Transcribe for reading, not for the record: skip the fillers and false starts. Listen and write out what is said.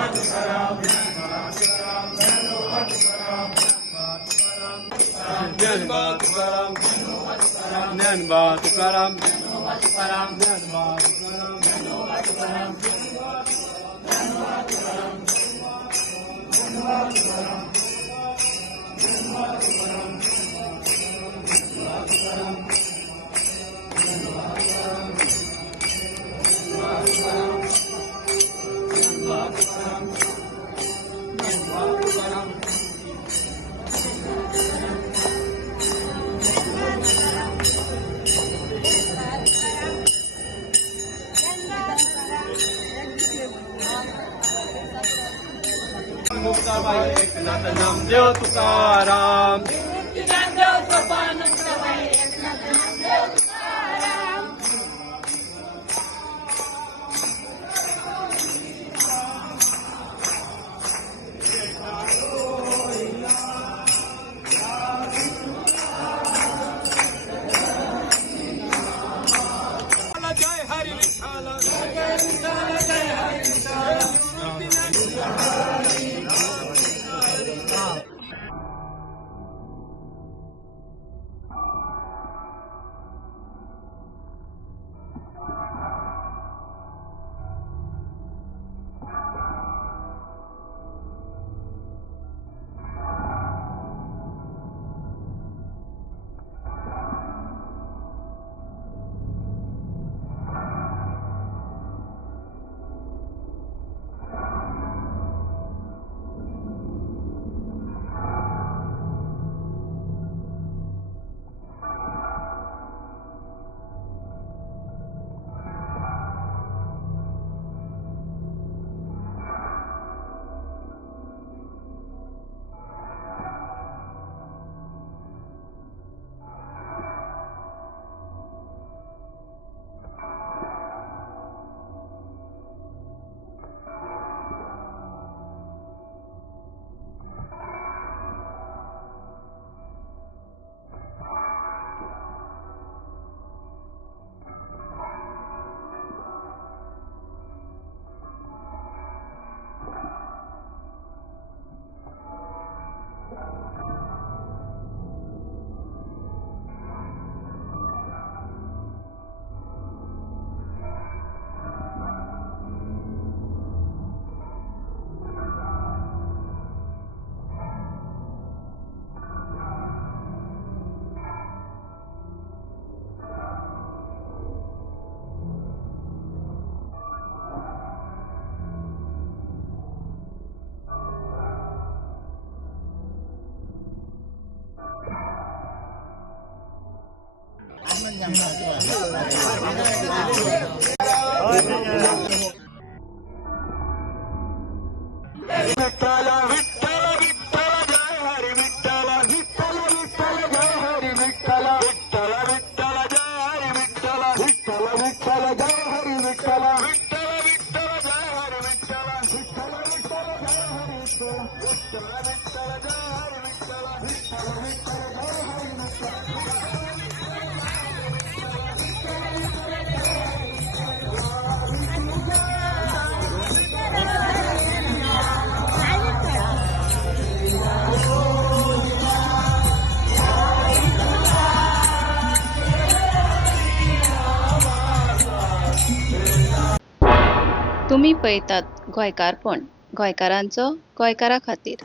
ज्ञानोबा तुकाराम, ज्ञानोबा तुकाराम, ज्ञानोबा तुकाराम, ज्ञानोबा तुकाराम, ज्ञानोबा तुकाराम, ज्ञानोबा तुकाराम, ज्ञानोबा तुकाराम, ज्ञानोबा तुकाराम, ज्ञानोबा तुकाराम, ज्ञानोबा तुकाराम, ज्ञानोबा तुकाराम, ज्ञानोबा तुकाराम. मुक्ताबाई एकनाथ नामदेव तुकाराम, ज्ञानदेव मुक्ताबाई एकनाथ नामदेव तुकाराम. जय हरी विठ्ठल, जय विठ्ठल, जय हरी विठ्ठल. तुम्ही पळतात गोंयकारपण, गोंयकारांचो गोंयकारा खातीर.